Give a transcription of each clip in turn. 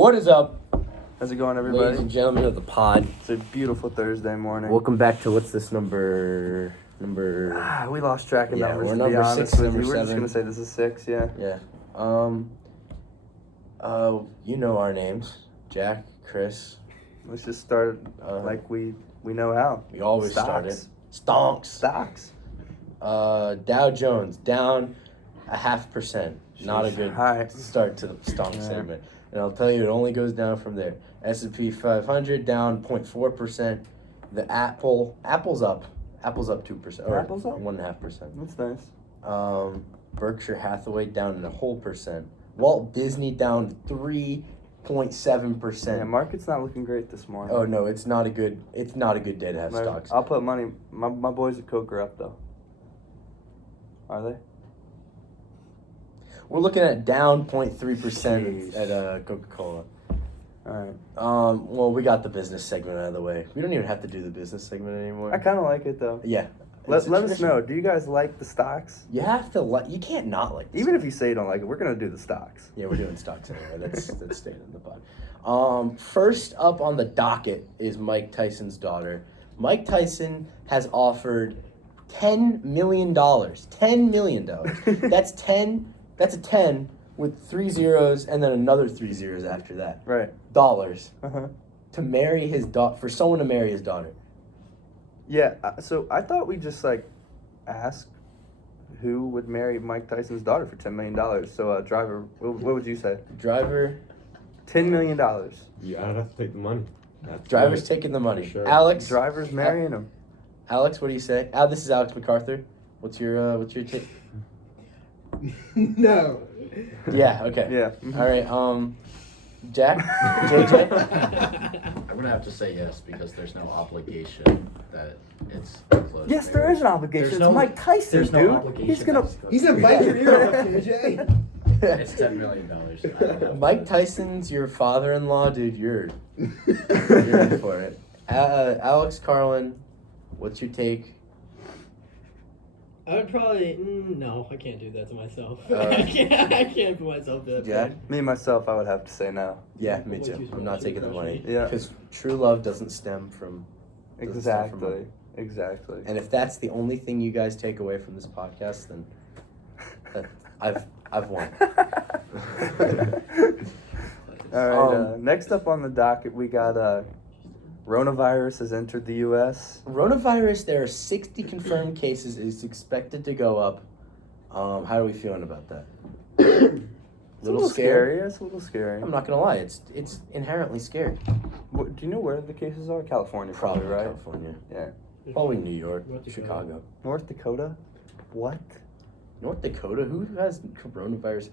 what is up? How's it going, everybody? Ladies and gentlemen of the pod. It's a beautiful Thursday morning. Welcome back to what's this number? We lost track of numbers, we're to number be honest 6, with number you. We're just 7. going to say this is 6, yeah. Yeah. You know our names. Jack, Chris. Let's just start like we know how. We always started. Stocks. Dow Jones down 0.5%. Not a good start to the stonk segment. And I'll tell you, it only goes down from there. S&P 500 down 0.4%. The Apple's up. Apple's up 2%. Apple's up? 1.5%. That's nice. Berkshire Hathaway down 0.5%. Walt Disney down 3.7%. Yeah, market's not looking great this morning. Oh no, it's not a good day to have stocks. I'll put money. My boys at Coke are up though. Are they? We're looking at down 0.3% at Coca-Cola. All right. Well, we got the business segment out of the way. We don't even have to do the business segment anymore. I kind of like it though. Yeah. Let us know. Do you guys like the stocks? You have to you can't not like this. Even if you say you don't like it, we're gonna do the stocks. Yeah, we're doing stocks anyway. That's staying in the pod. First up on the docket is Mike Tyson's daughter. Mike Tyson has offered $10 million. $10 million. That's 10. That's a 10 with 3 zeros and then another 3 zeros after that. Right. Dollars. Uh-huh. To marry his daughter, for someone to marry his daughter. Yeah, so I thought we just ask who would marry Mike Tyson's daughter for $10 million. So, Driver, what would you say? Driver. $10 million. Yeah, I'd have to take the money. Driver's taking the money. Sure. Alex. Driver's marrying him. Alex, what do you say? This is Alex MacArthur. What's your take? No. Yeah. Okay. Yeah. All right. Jack. JJ. I'm gonna have to say yes because there's no obligation that it's closed. Yes, there is an obligation. It's Mike Tyson, there's dude. no obligation. He's gonna. He's gonna bite your ear off, KJ. It's $10 million. Mike Tyson's your father-in-law, dude. You're in for it. Alex, Carlin, what's your take? I would probably no. I can't do that to myself. I can't put myself to that. Yeah. Me and myself, I would have to say no. Yeah, me too. I'm not taking the money. Yeah. Because true love doesn't stem from. Exactly. And if that's the only thing you guys take away from this podcast, then I've won. All right. Next up on the docket, we got coronavirus has entered the U.S. Coronavirus, there are 60 confirmed cases. It's expected to go up. How are we feeling about that? It's a little scary. Yeah, it's a little scary. I'm not gonna lie. It's inherently scary. Do you know where the cases are? California, probably, right? California. Yeah. Probably New York, North Dakota. Chicago. North Dakota? What? North Dakota? Who has coronavirus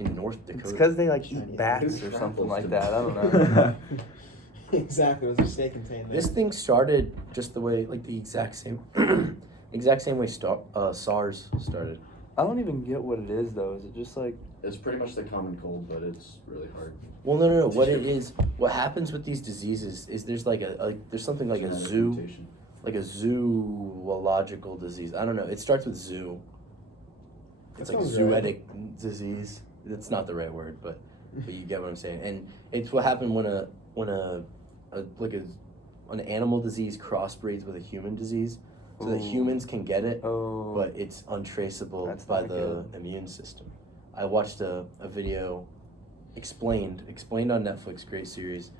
in North Dakota? It's because they eat bats or something like that. I don't know. Exactly. It was a snake contained there. This thing started just the way, the exact same way SARS started. I don't even get what it is though. Is it just It's pretty much the common cold, but it's really hard. Well, no. What it is, what happens with these diseases is there's there's something like a zoological disease. I don't know. It starts with zoo. It's like a zooetic disease. It's not the right word, but you get what I'm saying. And it's what happened when an animal disease crossbreeds with a human disease, so that humans can get it, but it's untraceable by the immune system. I watched a video explained on Netflix, great series,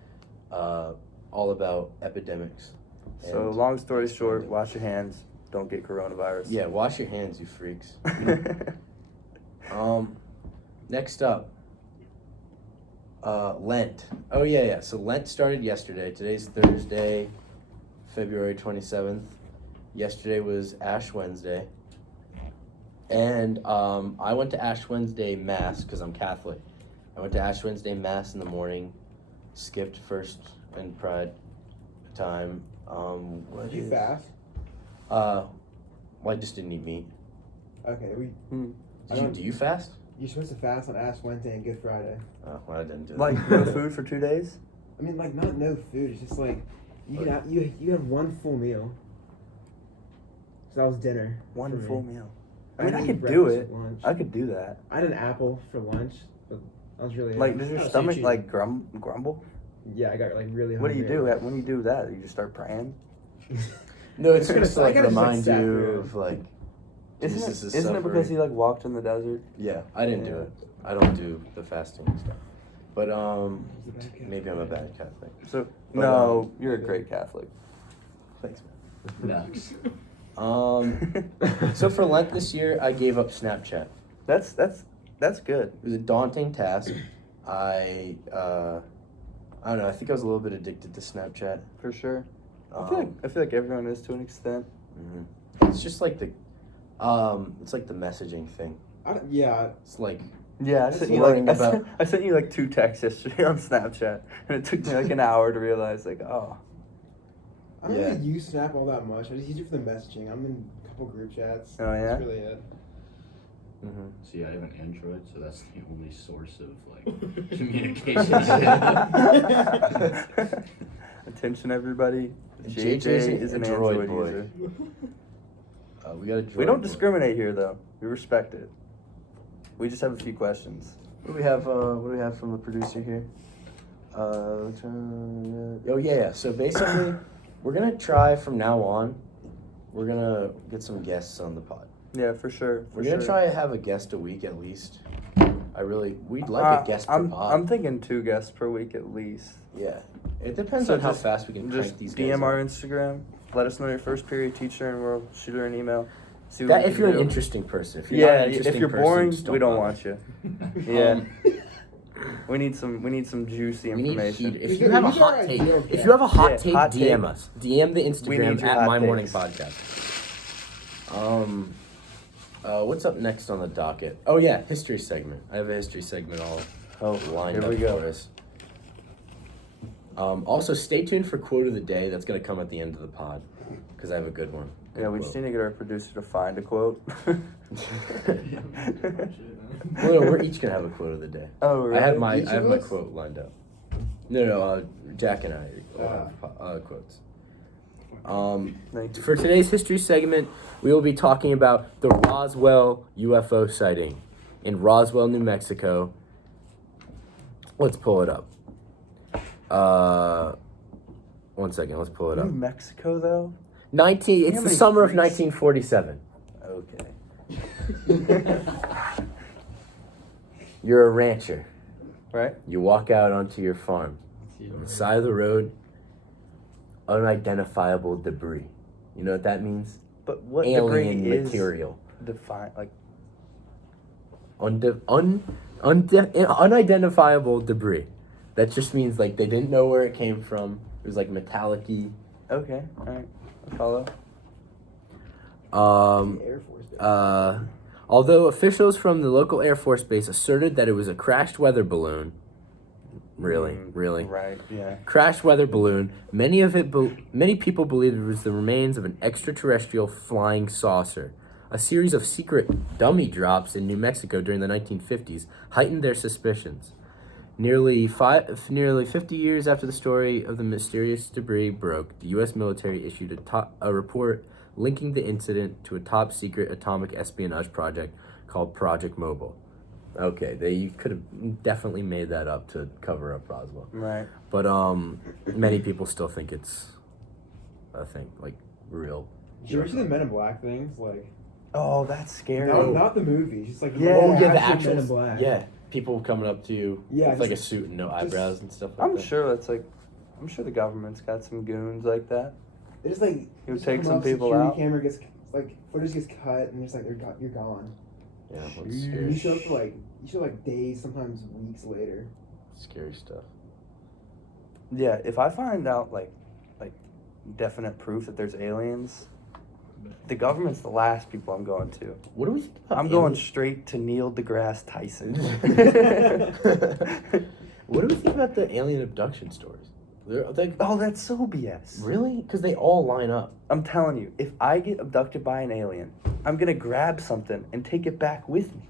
all about epidemics. So long story short, wash your hands, don't get coronavirus. Yeah, wash your hands, you freaks. Next up, Lent. Oh yeah. So Lent started yesterday. Today's Thursday, February 27th. Yesterday was Ash Wednesday. And I went to Ash Wednesday Mass because I'm Catholic. I went to Ash Wednesday Mass in the morning, skipped First and Pride time. Did you fast? Well, I just didn't eat meat. Okay, Do you fast? You're supposed to fast on Ash Wednesday and Good Friday. Oh, well, I didn't do that. No food for 2 days? I mean, not no food. It's just you have one full meal. So that was dinner. One full meal. I I mean, I eat could do breakfast it. and lunch. I could do that. I had an apple for lunch, but I was really Like, does your Oh, so stomach you like grumble? yeah, I got like really What do hungry. you do when you do that? You just start praying? No, it's I gotta- just to, I like gotta just, like, remind sat you through. of like Isn't Jesus is it because suffering. he like walked in the desert? Yeah, I didn't do Yeah. it. I don't do the fasting and stuff. But He's a bad Catholic. maybe I'm a bad Catholic. So But, no, you're a great Catholic. Thanks, Next. man. So for Lent this year, I gave up Snapchat. That's good. It was a daunting task. I don't know. I think I was a little bit addicted to Snapchat. For sure. I feel like everyone is to an extent. Mhm. It's just like it's like the messaging thing. Yeah, It's like Yeah, I Just sent you worrying like about- I sent you like 2 texts yesterday on Snapchat, and it took me like an hour to realize like, oh, I don't Yeah. really use Snap all that much. I just use it for the messaging. I'm in a couple group chats. Oh, yeah? That's really it. mhm. See, I have an Android, so that's the only source of like communication. Attention, everybody. JJ's JJ is a an droid Android boy. user. We got a droid We don't boy. discriminate here, though. We respect it. We just have a few questions. What do we have? What do we have from the producer here? Oh yeah. So basically, we're gonna try from now on. We're gonna get some guests on the pod. Yeah, for sure. We're gonna try to have a guest a week at least. We'd like a guest per pod. I'm thinking 2 guests per week at least. Yeah, it depends So on how just- fast we can Just crank these guys. DM our out. Instagram. Let us know your first period teacher, and we'll shoot her an email. See what That we if can you're do. an interesting person. If you're not Yeah, an interesting if you're person, boring, just we don't bother. want you. Yeah. Um, We need some juicy We need information. heat. If Who's you the- have a who's our hot take, ideal if you have a hot Yeah, take, hot DM take. us. DM the We need Instagram your at hot My Morning takes. Podcast. What's up next on the docket? Oh yeah, history segment. I have a history segment all lined here up we go. for us. Also, stay tuned for quote of the day. That's gonna come at the end of the pod because I have a good one. Good Yeah, we just need to get our producer to find a quote. Well, no, we're each gonna have a quote of the day. Oh, really? I have my Each of us? quote lined up. No, Jack and I all have quotes. Thank you. For today's history segment, we will be talking about the Roswell UFO sighting in Roswell, New Mexico. Let's pull it up. 1 second, let's pull it New up. Mexico, though? It's How the many summer of freaks? 1947. Okay. You're a rancher. Right? You walk out onto your farm. On the side of the road, unidentifiable debris. You know what that means? But what Alien debris material. is defined? Like, Unidentifiable debris. That just means like they didn't know where it came from. It was like metallic-y. okay, all right, I follow. The Air Force Base. Although officials from the local Air Force Base asserted that it was a crashed weather balloon. Really? Right, yeah. Crashed weather balloon. Many people believed it was the remains of an extraterrestrial flying saucer. A series of secret dummy drops in New Mexico during the 1950s heightened their suspicions. Nearly 50 years after the story of the mysterious debris broke, the U.S. military issued a report linking the incident to a top-secret atomic espionage project called Project Mobile. Okay, they could have definitely made that up to cover up Roswell. Right. But many people still think it's a thing, like real. Did you ever see the Men in Black things? Like, Oh, that's scary. no, not the movie. Just like Yeah. Oh yeah, the actual actual Men in Black. Yeah, people coming up to you Yeah, with like a just- suit and no just- eyebrows and stuff like I'm that. sure the government's got some goons like that. They just like It would just take come some up, people security out. Camera gets like footage gets cut and it's like you're gone. Yeah, well, it's You scary. show up for like days, sometimes weeks later. Scary stuff. Yeah, if I find out like definite proof that there's aliens, the government's the last people I'm going to. What do we think about I'm going aliens? straight to Neil deGrasse Tyson. What do we think about the alien abduction stories? They're Oh, that's so BS. really? Because they all line up. I'm telling you, if I get abducted by an alien, I'm gonna grab something and take it back with me.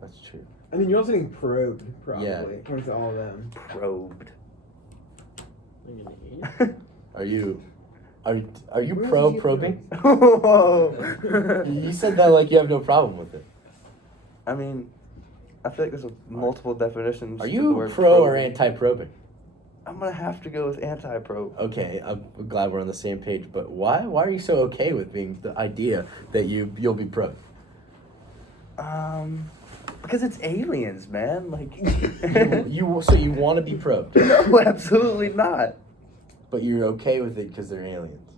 That's true. I mean, you're also getting probed, probably, Yeah. according to all of them. Probed. Are you Where pro is he probing? Whoa. You said that like you have no problem with it. I mean, I feel like there's multiple definitions. Are to the you word pro or probing. anti-probing? I'm gonna have to go with anti-probe. Okay, I'm glad we're on the same page. But why are you so okay with being the idea that you'll be probed? Because it's aliens, man. Like So you want to be probed, no, absolutely not. but you're okay with it because they're aliens.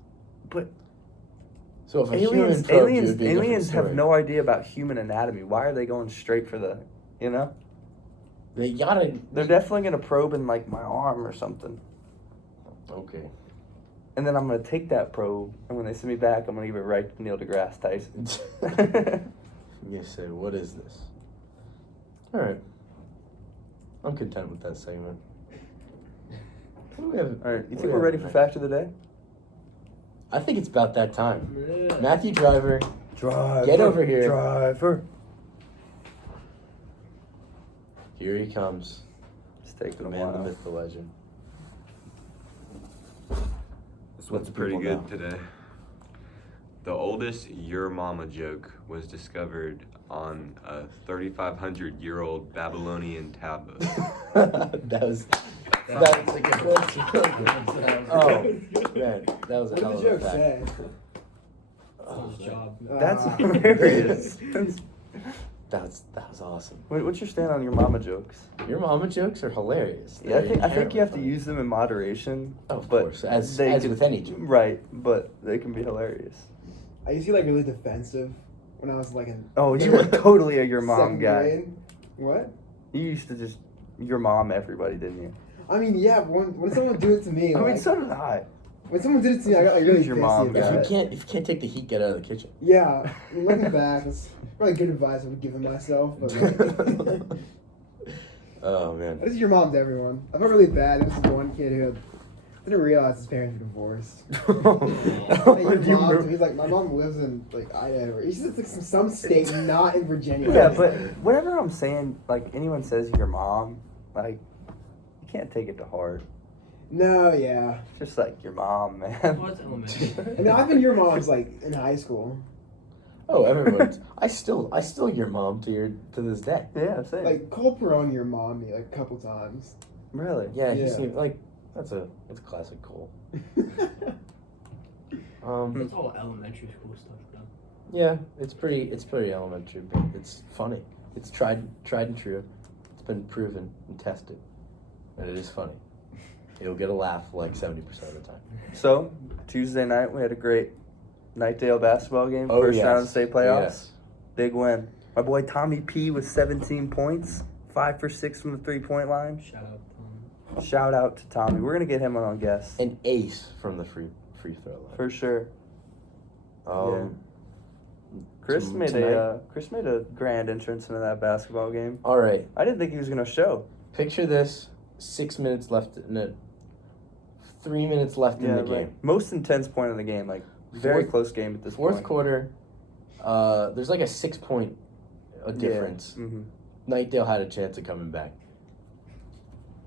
But So if a human probed you, it'd be a different aliens have story. no idea about human anatomy. Why are they going straight for the, you know? They gotta. They're definitely gonna probe in like my arm or something, Okay. and then I'm gonna take that probe, and when they send me back, I'm gonna give it right to Neil deGrasse Tyson. You say, what is this? All right. I'm content with that segment. What do we have? All right, you think we're ready for fact of the day? I think it's about that time. Yeah. Matthew Driver, Driver, Get over here. Driver. here he comes. It's taking The a man, the while. myth, the legend. This Let one's the pretty people good today. The oldest "your mama" joke was discovered on a 3,500-year-old Babylonian tablet. That was. That's a good one. Oh, man, that was a What hell did of the a joke fact. say? Oh, His man. job. That's Ah. hilarious. That was awesome. What's your stand on your mama jokes? Your mama jokes are hilarious. Yeah, I They're think you have inherently to funny. use them in moderation. Oh, of but course, as they can- with any joke. Right, but they can be hilarious. I used to get like really defensive when I was like in. Oh, you were totally a your mom second guy. grade. What? You used to just your mom everybody, didn't you? I mean, yeah. When someone do it to me, I mean, like, so did I. when someone did it to me, I got like really Who's your pissy mom about guy? If it. you can't take the heat, get out of the kitchen. Yeah, I mean, looking back, it's probably good advice I would give myself. But like, Oh man. this is your mom to everyone. I felt really bad. There was this one kid who didn't realize his parents were divorced. Like, your You mom, were- he's like, my mom lives in like Idaho. He's just like some state not in Virginia. Yeah, but whenever I'm saying, like, anyone says your mom, like, you can't take it to heart. No, yeah. It's just like your mom, man. What's elementary? I mean, I've been your mom's like in high school. Oh, everyone's. I still your mom to this day. Yeah, I'm saying. Like Cole Perone, your mom, me like a couple times. Really? Yeah, he Yeah. seemed like that's a classic Cole. It's all elementary school stuff, though. Yeah, it's pretty elementary, but it's funny. It's tried and true. It's been proven and tested, and it is funny. It'll get a laugh like 70% of the time. So, Tuesday night, we had a great Nightdale basketball game. Oh, First yes. round of state playoffs. Yes. Big win. My boy Tommy P with 17 points, 5 for 6 from the 3-point line. Shout out Tom. Shout out to Tommy. We're gonna get him on guest An ace from the free throw line. for sure. Chris Tom- made tonight- Chris made a grand entrance into that basketball game. All right, I didn't think he was gonna show. picture this: 6 minutes left. No, 3 minutes left in the game. Most intense point of the game, like very Fourth- close game at this Fourth point. quarter. There's like a 6-point difference. Yeah. Mm-hmm. Nightdale had a chance of coming back.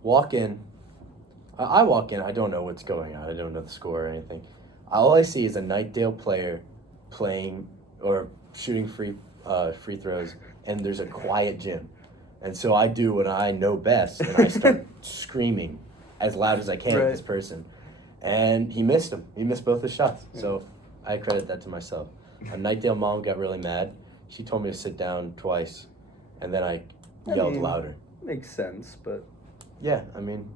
Walk in. I walk in. I don't know what's going on. I don't know the score or anything. All I see is a Nightdale player playing or shooting free throws, and there's a quiet gym. And so I do what I know best, and I start screaming as loud as I can at this person. And he missed them. He missed both the shots. So I credit that to myself. A Nightdale mom got really mad. She told me to sit down twice, and then I yelled louder. Makes sense, but Yeah, I mean,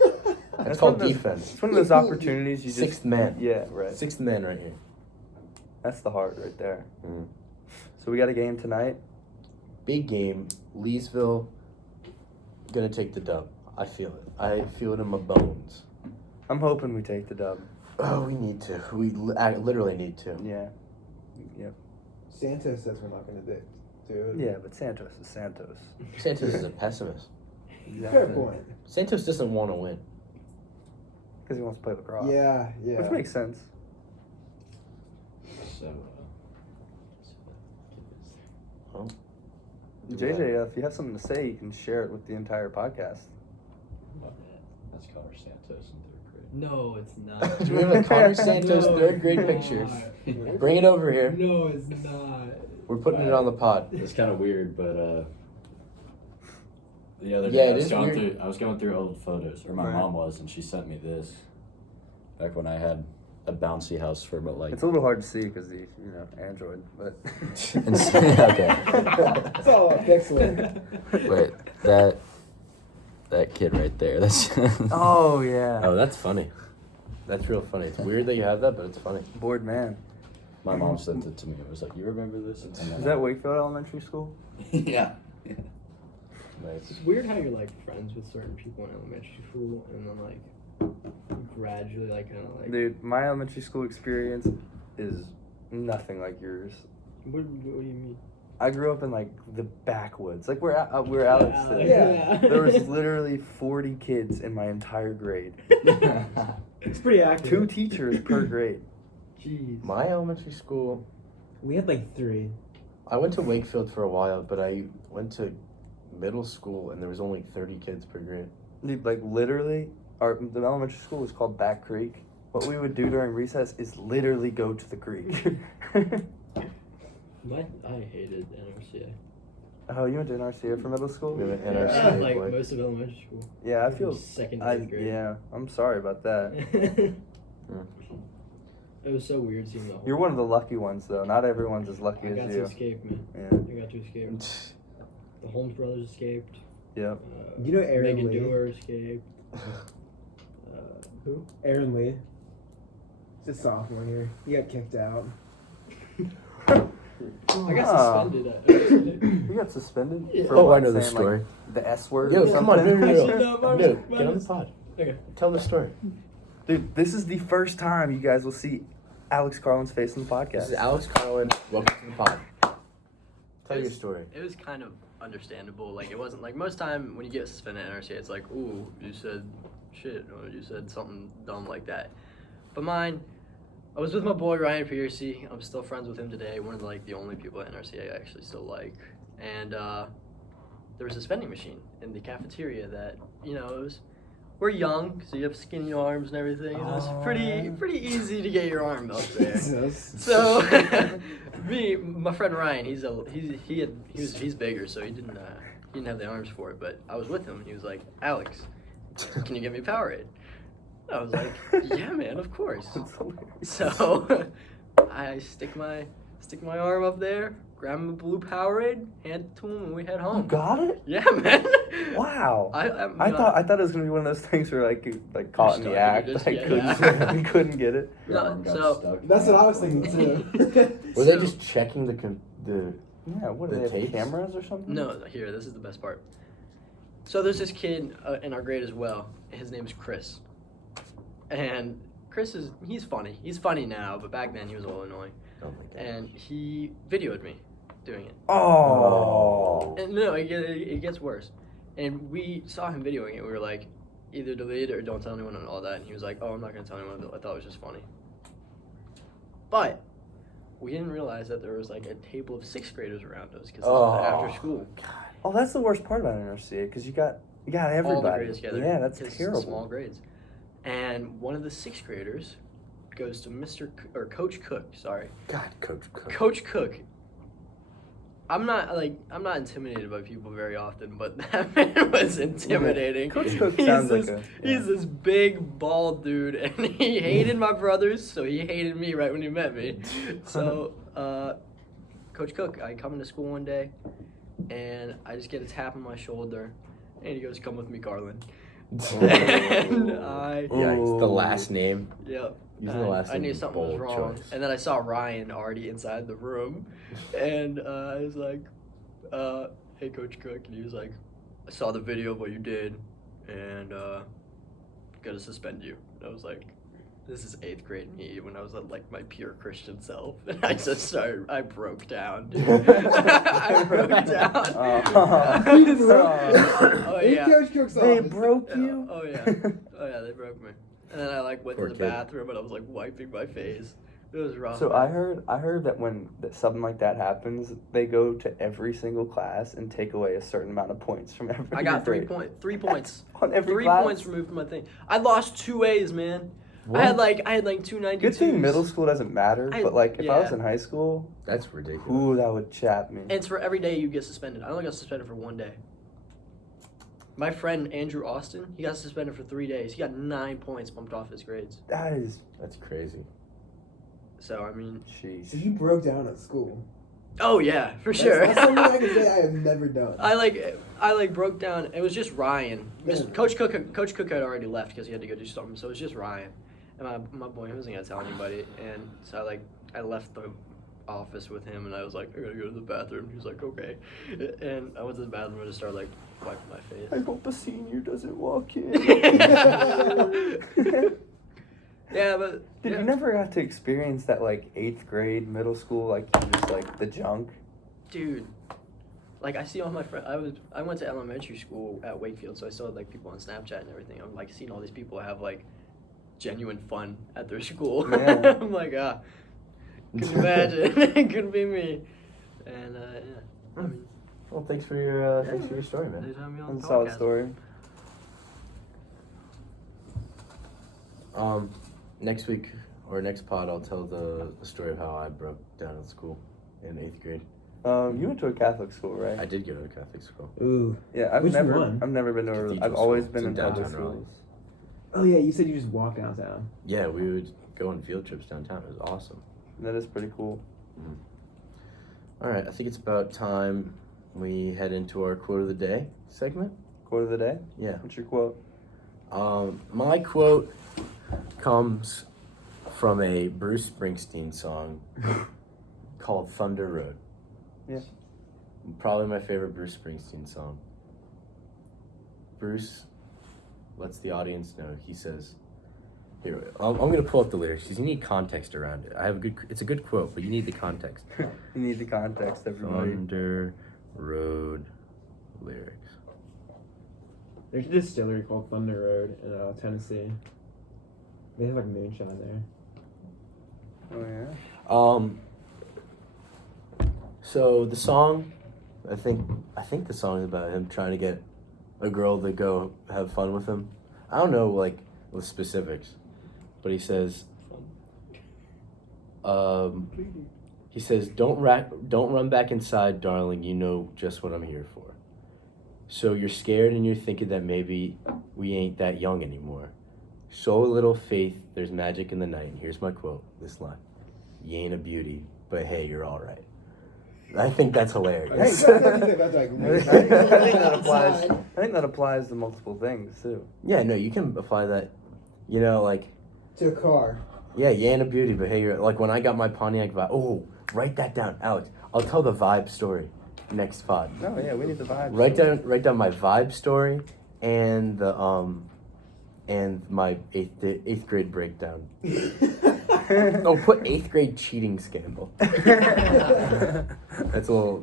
that's one called of those- defense. It's one of those opportunities you just Sixth man. Yeah, right. Sixth man right here. That's the heart right there. Mm. So we got a game tonight. Big game. Leesville gonna take the dub. I feel it. I feel it in my bones. I'm hoping we take the dub. Oh, we need to. We literally need to. Yeah. Yep. Santos says we're not gonna do it. Yeah, but Santos is Santos. Santos is a pessimist. Fair point. Santos doesn't want to win. Because he wants to play lacrosse. Yeah, yeah. Which makes sense. So, Well, JJ, if you have something to say, you can share it with the entire podcast. that's Connor Santos in 3rd grade. No, it's not. Do we have a Connor Santos No, 3rd grade it's picture? not. Bring it over here. No, it's not. We're putting it on the pod. It's kind of weird, but the other Yeah, day. it is weird. I was going through old photos, or my Right. mom was, and she sent me this. Back when I had a bouncy house for about like. It's a little hard to see because the Android, but. Okay. It's all pixel. Wait, that kid right there. That's. Oh yeah. Oh, that's funny. That's real funny. It's weird that you have that, but it's funny. Bored man. My mom sent it to me. It was like, you remember this? And then Is that Wakefield Elementary School? yeah. Nice. It's weird how you're like friends with certain people in elementary school, and then like gradually like kind of like. Dude, my elementary school experience is nothing like yours. What do you mean? I grew up in like the backwoods, like where Alex said. Yeah. There was literally 40 kids in my entire grade. It's pretty accurate. 2 teachers per grade. Jeez. My elementary school, We had like 3. I went to Wakefield for a while, but I went to middle school and there was only 30 kids per grade. Dude, like literally, the elementary school was called Back Creek. What we would do during recess is literally go to the creek. I hated NRCA. Oh, you went to NRCA for middle school? We went Yeah, NRCA, like boy. most of elementary school. Yeah, I feel. Second to 8th grade. Yeah, I'm sorry about that. It was so weird seeing the whole. You're one of the lucky ones, though. Not everyone's as lucky I got as to you. escape, man. Yeah. I got to escape. The Holmes brothers escaped. Yep. You know Aaron Megan Lee? Dewar escaped. Who? Aaron Lee. He's a sophomore here. He got kicked out. I got suspended at NRCA. You got suspended? Yeah. For Oh, what, I know the saying, story. Like, the S word Yo, or come on, something? No, no, get on the pod. Okay. Tell the story. Dude, this is the first time you guys will see Alex Carlin's face in the podcast. This is Alex Carlin. Welcome to the pod. Tell your story. It was kind of understandable. Like, it wasn't like most time when you get suspended at NRCA, it's like, ooh, you said shit, or you said something dumb like that. But mine, I was with my boy Ryan Piercy. I'm still friends with him today. One of the only people at NRCA I actually still like. And there was a vending machine in the cafeteria that, it was. We're young, so you have skinny arms and everything. And it was pretty easy to get your arm up there. Jesus. So, my friend Ryan, he's bigger, so he didn't have the arms for it. But I was with him, and he was like, "Alex, can you get me a Powerade?" I was like, "Yeah, man, of course." That's hilarious. So, I stick my arm up there, grab him a blue Powerade, hand it to him, and we head You home. got it? Yeah, man. Wow. I thought it was gonna be one of those things where like caught in the Stuck, act, you just like get- we couldn't get it. Your No, arm got so- stuck. That's what I was thinking too. Were they So- just checking the Yeah, what do The they have tapes? cameras or something? No, here, this is the best part. So there's this kid in our grade as well. His name's Chris. And Chris he's funny. He's funny now, but back then he was a little annoying. Oh my god. And he videoed me doing it. Oh. And no, it gets worse. And we saw him videoing it. We were like, either delete it or don't tell anyone and all that. And he was like, oh, I'm not going to tell anyone. I thought it was just funny. But we didn't realize that there was like a table of 6th graders around us because after school. Oh, that's the worst part about NRCA because you got everybody. All the grades together. Yeah, that's 'cause it's terrible. Small grades. And one of the 6th graders goes to Coach Cook, sorry. God, Coach Cook. Coach Cook. I'm not intimidated by people very often, but that man was intimidating. Coach Cook He's sounds this, like He's this big, bald dude, and he hated my brothers, so he hated me right when he met me. So, Coach Cook, I come into school one day, and I just get a tap on my shoulder, and he goes, "Come with me, Carlin." And Yikes, the last name. Yep. Using the last I name knew is a something was bold wrong. choice. And then I saw Ryan already inside the room. And I was like, hey, Coach Cook. And he was like, I saw the video of what you did. And gotta suspend you. And I was like, this is 8th grade me when I was at like my pure Christian self. And I broke down, dude. I broke down. Oh, yeah. Coach Cook's They office. broke Yeah, you. Oh yeah, oh yeah, they broke me. And then I like went Poor to the kid. bathroom and I was like wiping my face. It was rough. So I heard that when something like that happens, they go to every single class and take away a certain amount of points from every. I got 3 grade. 3 points. On every 3 class? points removed from my thing. I lost 2 A's, man. What? I had like 292s. Good thing middle school doesn't matter, but like if I was yeah. in high school, That's ridiculous. ooh, that would chap me. And it's for every day you get suspended. I only got suspended for 1 day. My friend Andrew Austin, he got suspended for 3 days. He got 9 points bumped off his grades. That's crazy. So I mean, So Sheesh. you broke down at school. oh yeah, for That's- sure. That's something I can say I have never done. I broke down. It was just Ryan. Yeah. Coach Cook had already left because he had to go do something. So it was just Ryan, and my boy, he wasn't gonna tell anybody. And so I left the office with him, and I was like, I gotta go to the bathroom. He was like, okay, and I went to the bathroom and just started like wiping my face. hope a senior doesn't walk in. Yeah, but Did yeah. you never have to experience that like 8th grade, middle school, like you just like the junk? Dude, like I see all my friends. I went to elementary school at Wakefield, so I saw like people on Snapchat and everything. I'm like seeing all these people have like genuine fun at their school. Yeah. I'm like, couldn't imagine. It couldn't be me. And yeah, I mean, Well, thanks for your story, man. thanks for having me on That's the a solid podcast. story. Next week or next pod, I'll tell the story of how I broke down in school in 8th grade. You went to a Catholic school, right? I did go to a Catholic school. Ooh. Yeah, I've Which never one? been to. Cathedral I've always school. been It's in in public downtown Raleigh. schools. Oh yeah, you said you just walk downtown. Yeah, we would go on field trips downtown. It was awesome. That is pretty cool. All right, I think it's about time we head into our quote of the day segment. Quote of the day. Yeah. What's your quote? My quote comes from a Bruce Springsteen song called Thunder Road. Yeah. Probably my favorite Bruce Springsteen song. Bruce lets the audience know. He says, here, I'm going to pull up the lyrics because you need context around it. It's a good quote, but you need the context. You need the context, everybody. Thunder Road lyrics. There's a distillery called Thunder Road in Tennessee. They have like moonshine there. Oh yeah. So the song, I think the song is about him trying to get a girl to go have fun with him. I don't know like the specifics, but he says, don't run back inside, darling. You know just what I'm here for. So you're scared and you're thinking that maybe we ain't that young anymore. Show a little faith. There's magic in the night. And here's my quote. This line: "You ain't a beauty, but hey, you're all right." I think that's hilarious. I think that applies. I think that applies to multiple things too. Yeah, no, you can apply that. You know, like, To a car. yeah, you ain't a beauty, but hey, you're like when I got my Pontiac vibe. Oh, write that down, Alex. I'll tell the vibe story next pod. No, yeah, we need the vibe. Write down my vibe story and the and my eighth grade breakdown. Oh, put 8th grade cheating scandal. That's a little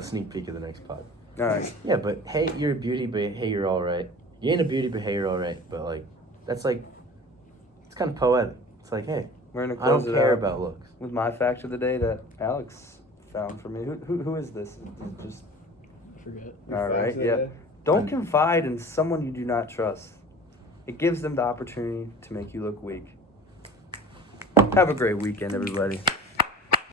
sneak peek of the next pod. All right. Yeah, but hey, you're a beauty, but hey, you're all right. You ain't a beauty, but hey, you're all right. But like, that's like, it's kind of poetic. It's like, hey, We're gonna I don't close it care out about looks. with my fact of the day that Alex found for me. Who is this? Just Forget. all right. Yep. Don't confide in someone you do not trust. It gives them the opportunity to make you look weak. Have a great weekend, everybody.